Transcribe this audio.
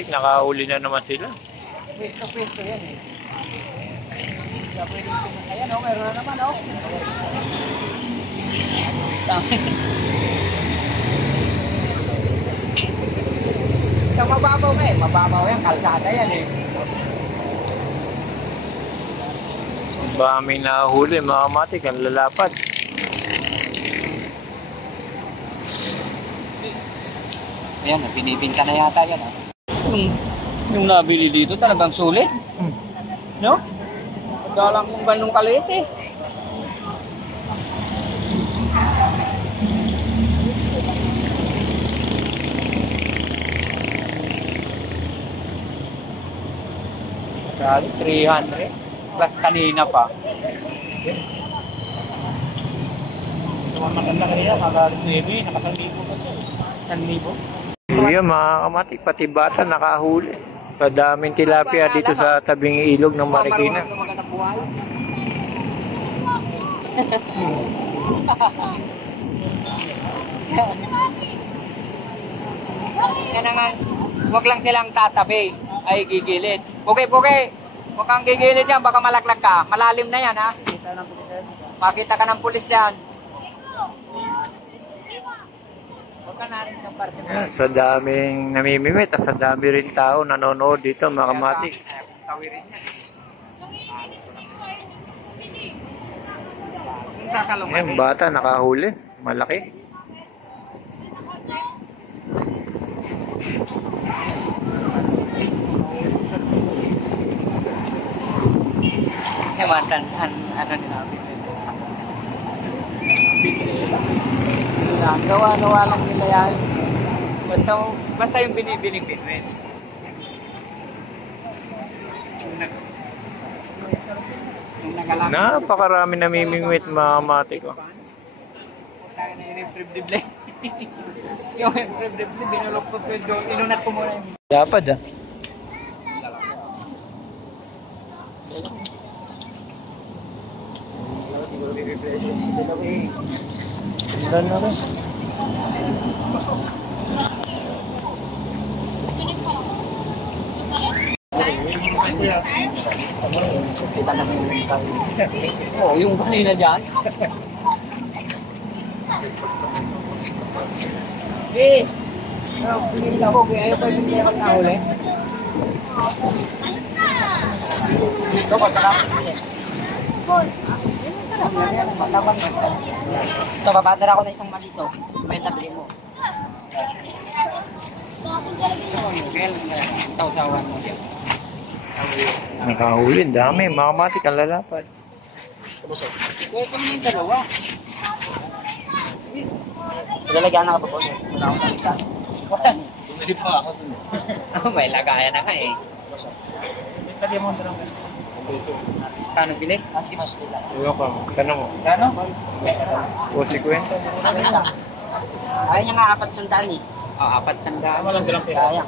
matik, nakahuli na naman sila. Pwesto yan eh. Ayan o, meron na naman o. Isang mababaw ka eh. Mababaw yan, kalsada yan eh. Ba may nahuli, mga matik, ang lalapad. Ayan, binibinta na yata yan ah. Yung nabili dito talagang sulit. No? Dalang yung ganong kalit eh. Grabe, 300. Plus kanina pa. Yung maganda kanina, kagalit nakasalibo pa siya. 1,000? Iya, mga kamatik, pati bata nakahuli. Sa daming tilapia dito sa tabing ilog ng Marikina. Yan na nga, huwag lang silang tatabi, ay gigilid. Puki. Huwag kang gigilid yan, baka malaglag ka. Malalim na yan ha. Makita ka ng pulis yan. Sa daming namimimit at sa dami rin tao nanonood dito, mga kamatik. Yung bata nakahuli, malaki. Hematan, ano nila? Gawa lang nila yan. Basta yung binibining bitwin. Napakarami namimingwit, mga kamatik. Yung binulok ko doon, inunat ko muna yung... Dapat ah. Ilan na rin? Kita na oh, yung kanina dyan. Eh! Pinili ako, kaya ayaw pa yung pinili ako na huli. Ito, masarap. Ito, babadara ako na isang malito. May tabili mo. Saw-sawan mo. Nakahuli, dami, mga kamatik, ang lalapad. Kuya, kung may dalawa. Lalagyan na ka pa po. Wala akong talita. Bumili pa ako dun. May lagayan na ka eh. Lagyan mo lang. Kano bili? Aski mas pila. Ewan ko, tanong mo. Kano? O 50? Ayaw niya nga 400 eh. Oo, 400. Walang dalang pera. Kaya.